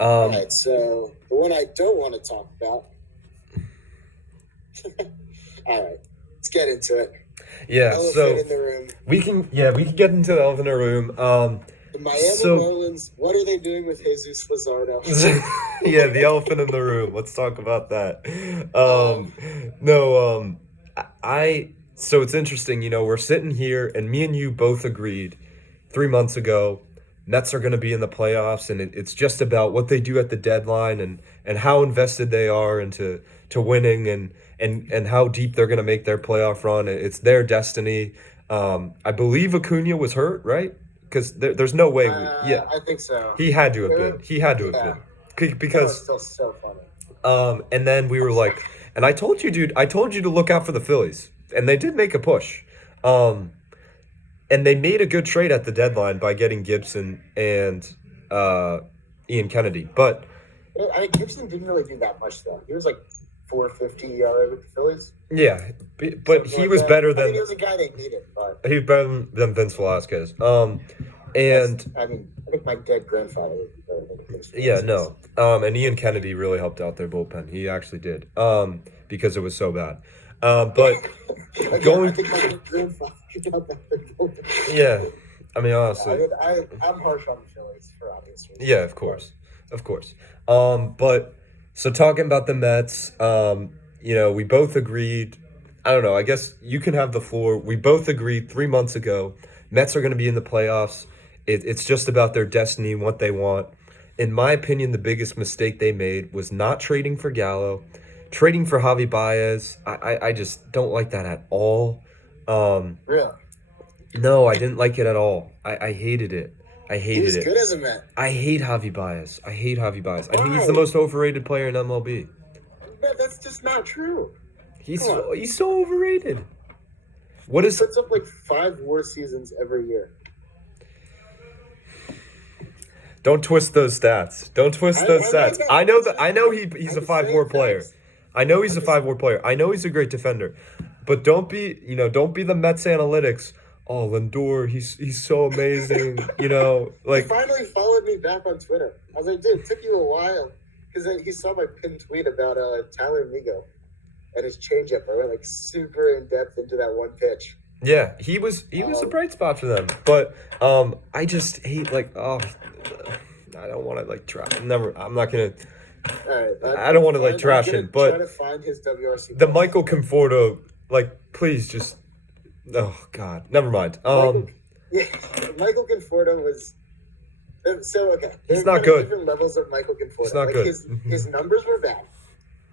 All right, so the one I don't want to talk about. All right, let's get into it. Yeah, Elephant so in the room. we can get into the elephant in the room. The Miami Marlins, what are they doing with Jesus Luzardo? Yeah, the elephant in the room. Let's talk about that. So it's interesting, we're sitting here and me and you both agreed 3 months ago Mets are going to be in the playoffs, and it's just about what they do at the deadline and how invested they are into winning and how deep they're going to make their playoff run. It's their destiny. I believe Acuna was hurt, right? Because there's no way. I think so. He had to have been. He had to have been. Because that was still so funny. And then we were like, and I told you, dude, I told you to look out for the Phillies, and they did make a push. And they made a good trade at the deadline by getting Gibson and Ian Kennedy. But Gibson didn't really do that much though. He was like 450 with the Phillies. Yeah, but he was better than. He was a guy they needed, but he was better than Vince Velasquez. I think my dead grandfather would be better than Vince Velasquez. Yeah, no. And Ian Kennedy really helped out their bullpen. He actually did. Because it was so bad. But I think my grandfather got that. Yeah, I mean honestly. I'm harsh on the Phillies for obvious reasons. Yeah, of course. But so talking about the Mets, we both agreed. I don't know. I guess you can have the floor. We both agreed 3 months ago. Mets are going to be in the playoffs. It's just about their destiny and what they want. In my opinion, the biggest mistake they made was not trading for Gallo, trading for Javi Baez. I just don't like that at all. Really? No, I didn't like it at all. I hated it. He was good as a Met. I hate Javi Baez. I think he's the most overrated player in MLB. Man, that's just not true. He's so overrated. What is? He puts up like 5 WAR seasons every year. Don't twist those stats. I know he's a 5 WAR player. I know he's a 5 WAR player. I know he's a great defender. But don't be the Mets analytics. Oh, Lindor, he's so amazing. He finally followed me back on Twitter. I was like, dude, it took you a while because he saw my pinned tweet about Tyler Migo and his changeup. I went like super in depth into that one pitch. Yeah, he was a bright spot for them. But I just hate I don't want to trash. I'm not gonna. Right, I don't want to trash him, but try to find his WRC. The Michael Conforto, please just. Oh God, never mind. Michael Conforto was. So okay, he's not good. Different levels of Michael Conforto. He's not good. His numbers were bad,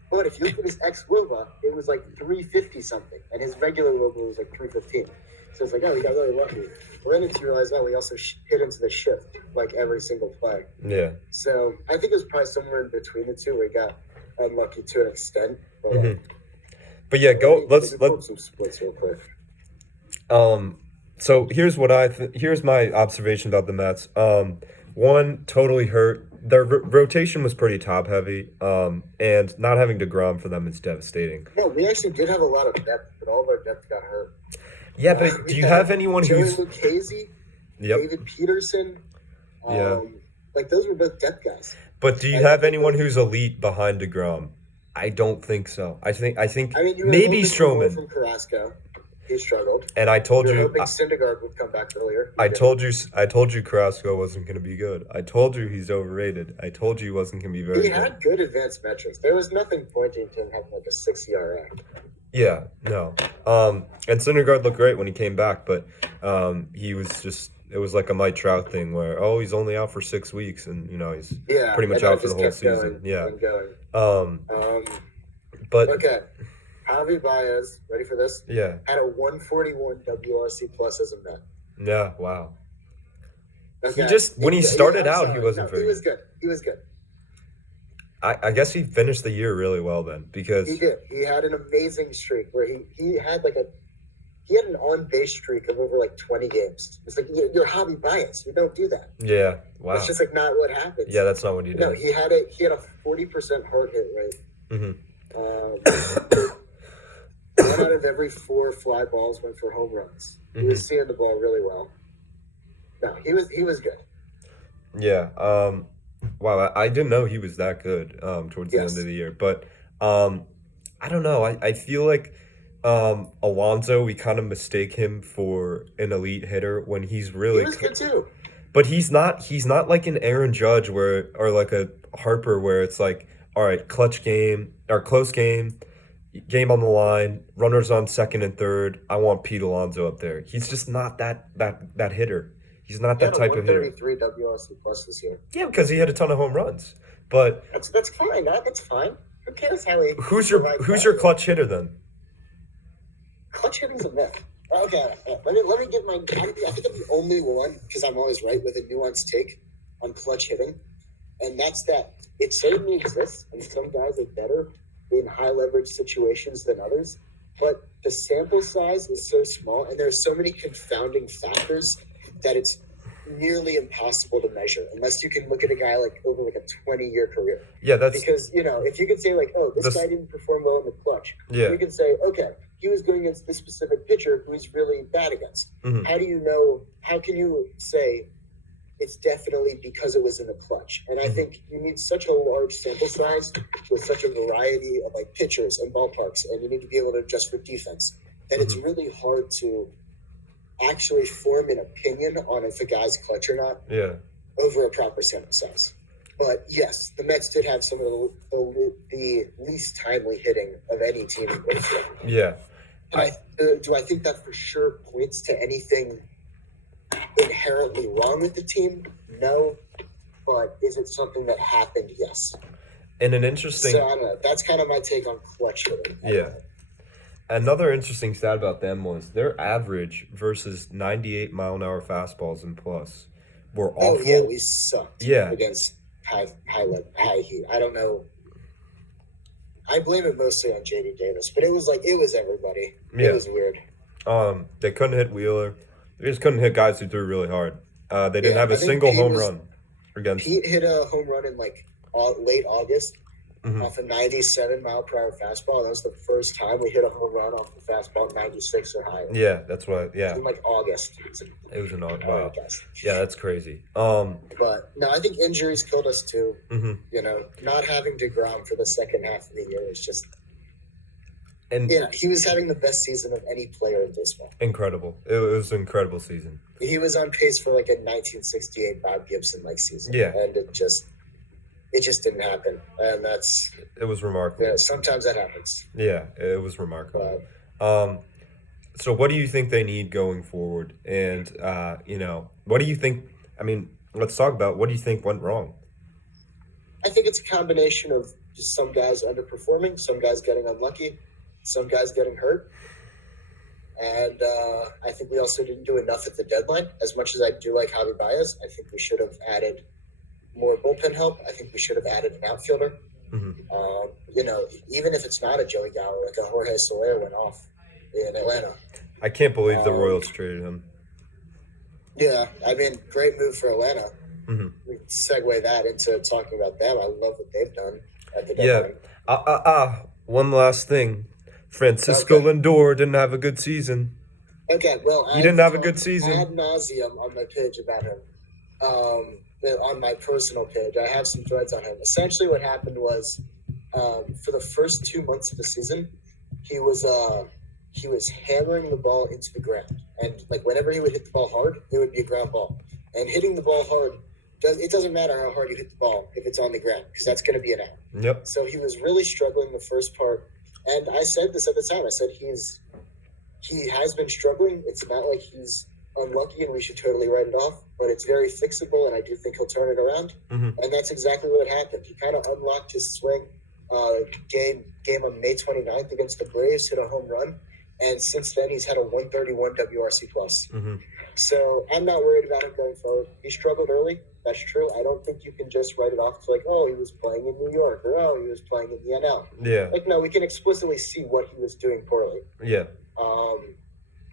but if you look at his ex-WOBA, it was like 350 something, and his regular WOBA was like 315. So it's like, oh, he got really lucky. Well, then you realize, we also hit into the shift every single play. Yeah. So I think it was probably somewhere in between the two where he got unlucky to an extent. But, but yeah, let's some splits real quick. So here's here's my observation about the Mets. One, totally hurt. Their rotation was pretty top heavy. And not having DeGrom for them is devastating. No, we actually did have a lot of depth, but all of our depth got hurt. Yeah, but do you have anyone who's Lucchesi, Yep. David Peterson? Yeah. Those were both depth guys. But do you have anyone who's elite behind DeGrom? I don't think so. I think maybe Stroman from Carrasco. He struggled. And I told you, hoping Syndergaard would come back earlier. I told you Carrasco wasn't going to be good. I told you he's overrated. I told you he wasn't going to be very good. He had good advanced metrics. There was nothing pointing to him having a 6 ERA. Yeah, no. And Syndergaard looked great when he came back, but he was just. It was like a Mike Trout thing where he's only out for 6 weeks and he's pretty much out for the whole season. But okay. Javi Baez, ready for this? Yeah. Had a 141 WRC plus as a Met. Yeah, wow. Okay. When he started out, he wasn't very good. He was good. I guess he finished the year really well then because he did. He had an amazing streak where he had an on-base streak of over 20 games. It's like you're Javi Baez. You don't do that. Yeah, wow. It's just not what happens. Yeah, that's not what he did. No, he had a 40% hard hit rate. Mm-hmm. 1 out of every 4 fly balls went for home runs. He was seeing the ball really well. No, he was good. Yeah. Wow, I didn't know he was that good towards the end of Yes. the year. But I don't know. I feel like Alonso, we kind of mistake him for an elite hitter when he's He really was good too. but he's not like an Aaron Judge where or like a Harper where it's like, all right, clutch game or close game on the line, runners on second and third. I want Pete Alonso up there. He's just not that hitter. He's not He that had a type of hitter. 133 WRC plus this year. Yeah, because he had a ton of home runs. But That's fine. That's fine. Who cares how he provides who's your value? clutch hitter then? Clutch hitting's a myth. Okay, let me give my. I think I'm the only one because I'm always right with a nuanced take on clutch hitting, and that's that it certainly exists, and some guys are better in high leverage situations than others, but the sample size is so small, and there's so many confounding factors that it's nearly impossible to measure unless you can look at a guy like over like a 20-year career. Yeah, that's Because if you could say like, oh, this guy didn't perform well in the clutch, yeah. you can say, okay, he was going against this specific pitcher who he's really bad against. Mhm. How do you know? How can you say it's definitely because it was in the clutch? And I think you need such a large sample size with such a variety of like pitchers and ballparks, and you need to be able to adjust for defense. That it's really hard to actually form an opinion on if a guy's clutch or not Yeah. over a proper sample size. But yes, the Mets did have some of the least timely hitting of any team. Yeah. Do I think that for sure points to anything inherently wrong with the team? No. But is it something that happened? Yes. And an interesting So I don't know. That's kind of my take on clutch hitting. Yeah. Another interesting stat about them was their average versus 98 mile an hour fastballs and plus were awful. Oh yeah, we sucked. Yeah. Against high heat. I don't know. I blame it mostly on JD Davis, but it was everybody. Yeah. It was weird. They couldn't hit Wheeler. They just couldn't hit guys who threw really hard. They didn't have a I think single Pete home run against. Pete hit a home run in like late August Mhm. off a 97 mile per hour fastball. That was the first time we hit a home run off the fastball 96 or higher. Yeah, that's what. Yeah, In like August. it was an odd. Wow. Wow. Yeah, that's crazy. But no, I think injuries killed us too. Mhm. Not having DeGrom for the second half of the year is just. And He was having the best season of any player in baseball. incredible. It was an incredible season. He was on pace for like a 1968 Bob Gibson like season. Yeah. And it just didn't happen. And that's It was remarkable. sometimes that happens. Yeah, it was remarkable. But So what do you think they need going forward? And what do you think? I mean, let's talk about what do you think went wrong? I think it's a combination of just some guys underperforming, some guys getting unlucky, some guys getting hurt. And I think we also didn't do enough at the deadline. As much as I do like Javi Baez, I think we should have added more bullpen help. I think we should have added an outfielder. Mhm. Even if it's not a Joey Gallo, like a Jorge Soler went off in Atlanta. I can't believe the Royals traded him. Yeah, I mean, great move for Atlanta. Mhm. We segue that into talking about them. I love what they've done at the Yeah. deadline. One last thing. Francisco Okay. Lindor didn't have a good season. Okay, well, He didn't have a good season. Ad nauseum on my page about him. On my personal page, I have some threads on him. Essentially, what happened was, for the first 2 months of the season, he was hammering the ball into the ground, and like whenever he would hit the ball hard, it would be a ground ball. And hitting the ball hard, it doesn't matter how hard you hit the ball if it's on the ground, because that's going to be an out. Yep. So he was really struggling the first part, and I said this at the time. I said he has been struggling. It's not like he's unlucky and we should totally write it off, but it's very fixable, and I do think he'll turn it around. Mhm. And that's exactly what happened. He kind of unlocked his swing. Game on May 29th against the Braves, hit a home run, and since then he's had a 131 WRC plus. Mhm. So I'm not worried about him going forward. He struggled early. That's true. I don't think you can just write it off to like, oh, he was playing in New York, or oh, he was playing in the NL. Yeah. Like, no, we can explicitly see what he was doing poorly. Yeah.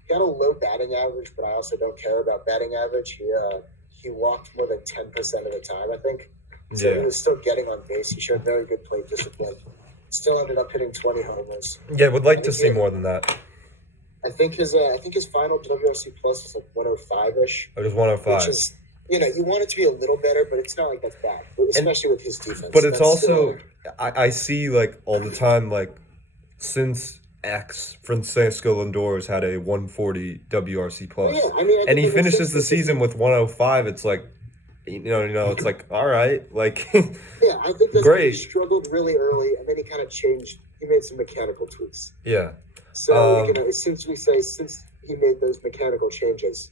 Got a low batting average, but I also don't care about batting average. He walked more than 10% of the time, I think. So Yeah. he was still getting on base. He showed very good plate discipline. Still ended up hitting 20 homers. Yeah. Would like to see more than that. I think his final WRC plus was like 105-ish. It was 105. Which is you want it to be a little better, but it's not like that's bad, especially with his defense. But it's That's also, still, I see like all the time, like since Francisco Lindor has had a 140 WRC plus, yeah, I mean, I and think he it makes finishes sense the because season with 105. It's like, it's like, all right, like, yeah, I think that's great. he struggled really early, and then he kind of changed. He made some mechanical tweaks. Yeah. So we can essentially say since he made those mechanical changes,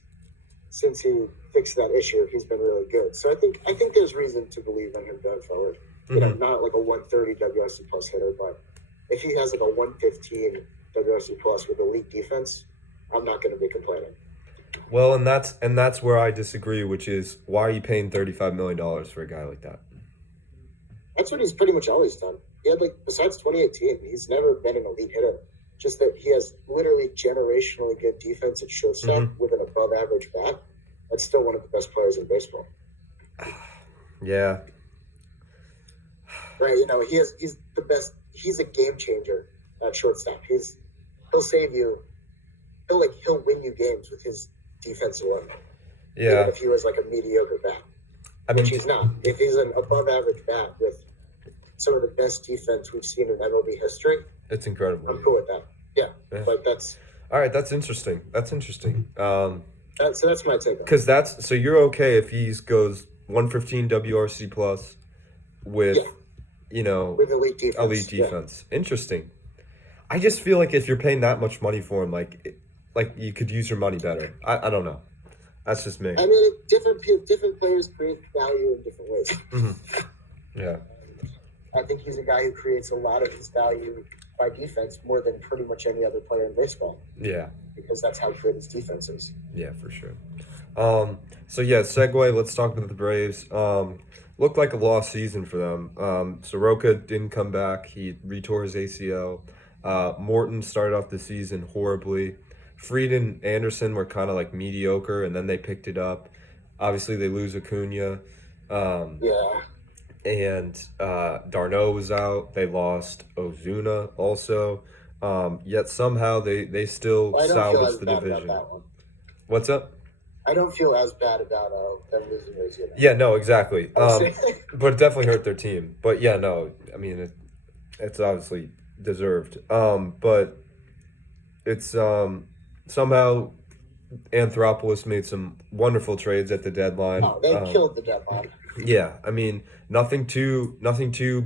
since he fixed that issue, he's been really good. So I think there's reason to believe in him going forward. Not like a 130 WRC plus hitter, but if he has like a 115 WRC plus with elite defense, I'm not going to be complaining. Well, and that's where I disagree, which is why are you paying $35 million for a guy like that? That's what he's pretty much always done. He had besides 2018, he's never been an elite hitter. Just that he has literally generationally good defense at shortstop with an above average bat. That's still one of the best players in baseball. Yeah. Right, he's the best. He's a game changer at shortstop. He'll save you. He'll win you games with his defense alone. Yeah. Even if he was like a mediocre bat, which he's not. If he's an above average bat with some of the best defense we've seen in MLB history, it's incredible. I'm cool with that. Yeah. But that's all right. That's interesting. So that's my take. Because so you're okay if he goes 115 WRC plus with with elite defense. Yeah. Interesting. I just feel like if you're paying that much money for him, like you could use your money better. I don't know. That's just me. I mean, different players create value in different ways. Mm-hmm. Yeah. I think he's a guy who creates a lot of his value by defense more than pretty much any other player in baseball. Yeah. Because that's how good his defense is. Yeah, for sure. Segue, let's talk about the Braves. Looked like a lost season for them. Soroka didn't come back. He retore his ACL. Morton started off the season horribly. Fried and Anderson were kind of like mediocre, and then they picked it up. Obviously, they lose Acuna. And d'Arnaud was out. They lost Ozuna also. Yet somehow they still salvaged the division. What's up? I don't feel as bad about them losing Ozuna. Yeah, no, exactly. But it definitely hurt their team. But yeah, no, I mean it's obviously deserved. But it's somehow Anthopoulos made some wonderful trades at the deadline. Oh, they killed the deadline. Yeah, I mean nothing too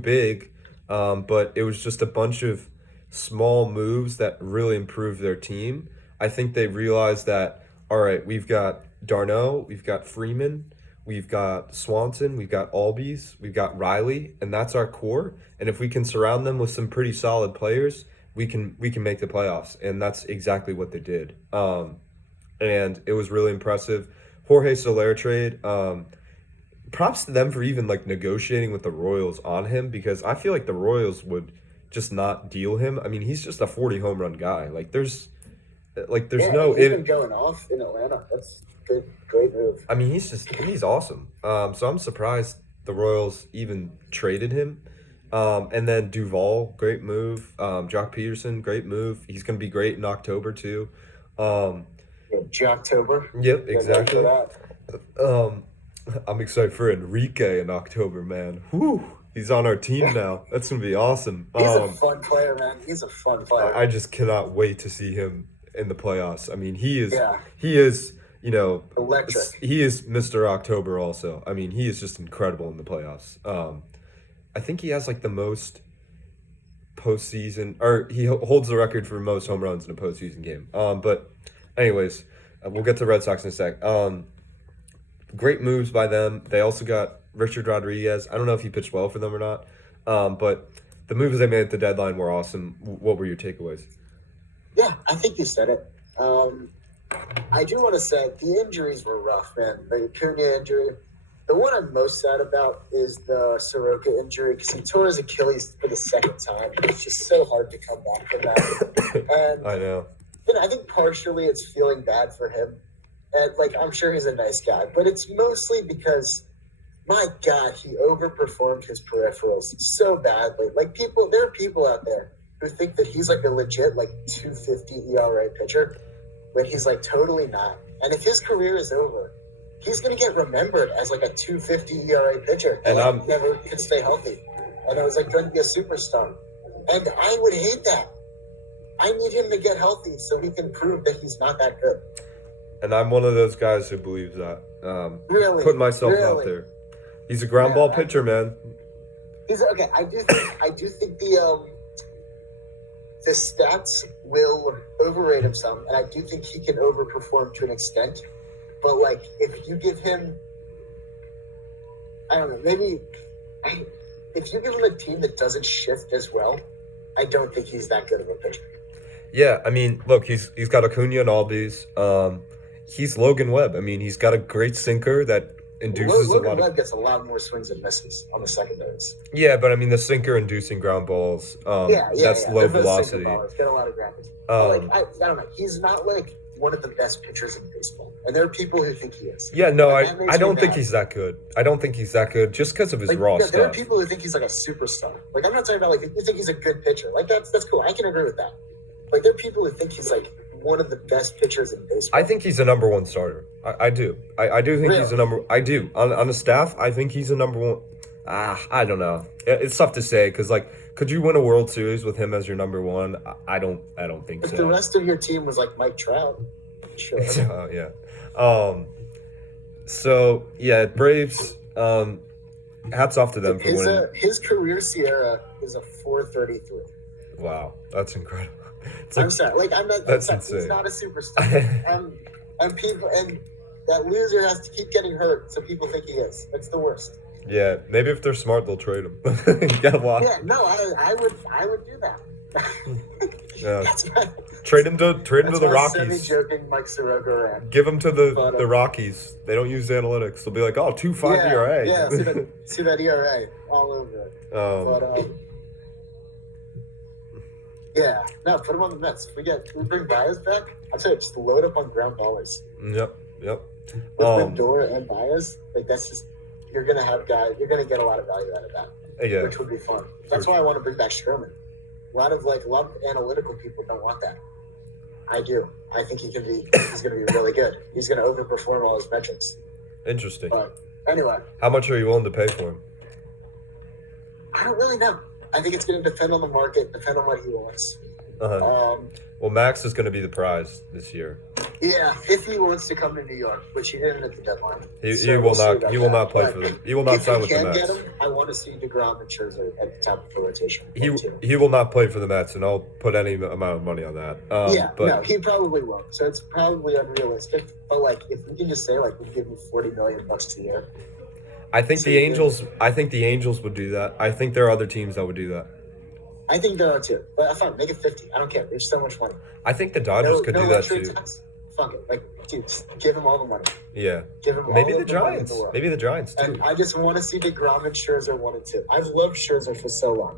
big, but it was just a bunch of small moves that really improved their team. I think they realized that, all right, we've got d'Arnaud, we've got Freeman, we've got Swanson, we've got Albies, we've got Riley, and that's our core. And if we can surround them with some pretty solid players, we can make the playoffs, and that's exactly what they did. And it was really impressive. Jorge Soler trade. Props to them for even negotiating with the Royals on him, because I feel like the Royals would just not deal him. I mean, he's just a 40 home run guy. There's no. He's been going off in Atlanta. That's good, great move. I mean, he's awesome. So I'm surprised the Royals even traded him. And then Duvall, great move. Jock Peterson, great move. He's gonna be great in October too. October. Yep, exactly. I'm excited for Enrique in October, man. Whew. He's on our team now. That's going to be awesome. He's a fun player, man. He's a fun player. I just cannot wait to see him in the playoffs. I mean, he is, electric. He is Mr. October also. I mean, he is just incredible in the playoffs. I think he has the most postseason, or he holds the record for most home runs in a postseason game. But anyways, we'll get to Red Sox in a sec. Great moves by them. They also got Richard Rodriguez. I don't know if he pitched well for them or not, but the moves they made at the deadline were awesome. What were your takeaways? Yeah, I think you said it. I do want to say the injuries were rough, man. The Acuna injury. The one I'm most sad about is the Soroka injury, because he tore his Achilles for the second time. It's just so hard to come back from that. And I know. I think partially it's feeling bad for him. And I'm sure he's a nice guy, but it's mostly because, my God, he overperformed his peripherals so badly. There are people out there who think that he's a legit 250 ERA pitcher, when he's totally not. And if his career is over, he's going to get remembered as like a 2.50 ERA pitcher that And never could stay healthy. And I was like going to be a superstar. And I would hate that. I need him to get healthy so he can prove that he's not that good. And I'm one of those guys who believes that. Really? Putting myself out Really? there. He's a ground ball pitcher, man. He's okay. I do think the stats will overrate him some, and I do think he can overperform to an extent. But like, if you give him, I don't know, if you give him a team that doesn't shift as well, I don't think he's that good of a pitcher. Yeah, I mean, look, he's got Acuna and Albies. He's Logan Webb. I mean, he's got a great sinker that induces Logan a lot Webb of... gets a lot more swings and misses on the secondaries. Yeah, but I mean, the sinker inducing ground balls, that's low They're both velocity. sinker ballers, get a lot of gravity. But I don't know. He's not like one of the best pitchers in baseball, and there are people who think he is. Yeah, no, And that makes I don't me think mad. he's that good. I don't think he's that good just because of his raw There are stuff. people who think he's like a superstar. Like, I'm not talking about like you think he's a good pitcher. Like that's cool. I can agree with that. Like there are people who think he's like one of the best pitchers in baseball. I think he's a number one starter. I do. I do think he's a number. I do on the staff. I think he's a number one. I don't know. It's tough to say because like, could you win a World Series with him as your number one? I don't think If so. the rest of your team was like Mike Trout, sure. Yeah. So yeah, Braves. Hats off to them for winning. His career Sierra is a 4.33. Wow, that's incredible. It's I'm sorry, like I'm not. That's He's insane. not a superstar. and people and that loser has to keep getting hurt, so people think he is. That's the worst. Yeah, maybe if they're smart, they'll trade him. Get a lot. Yeah, no, I would do that. Yeah. That's my, Trade him to the Rockies. Semi-joking Mike Soroka rant. Give him to the Rockies. They don't use analytics. They'll be like, oh, 2.5 ERA. Yeah, see that ERA all over it. But yeah, no, put him on the Mets. If we bring Baez back, I'll tell you, just load up on ground ballers. Yep. With Lindor and Baez, like that's just you're gonna get a lot of value out of that. Yeah. Which would be fun. That's why I want to bring back Sherman. A lot of analytical people don't want that. I do. I think he's gonna be really good. He's gonna overperform all his metrics. Interesting. But anyway, how much are you willing to pay for him? I don't really know. I think it's going to depend on the market, depend on what he wants. Well, Max is going to be the prize this year. Yeah, if he wants to come to New York, which he didn't at the deadline. He will not play for them. He will not sign with the Mets. If he can get him, I want to see DeGrom and Scherzer at the top of the rotation. He will not play for the Mets, and I'll put any amount of money on that. No, he probably won't. So it's probably unrealistic. But like, if we can just say like, we give him $40 million a year. I think the Angels would do that. I think there are other teams that would do that. I think there are too. But fine, make it 50. I don't care. There's so much money. I think the Dodgers could do that too. Tax? Fuck it. Like, dude, just give him all the money. Yeah. Give him maybe all the the money in Giants. the world. Maybe the Giants too. And I just want to see DeGrom and Scherzer 1 and 2. I've loved Scherzer for so long.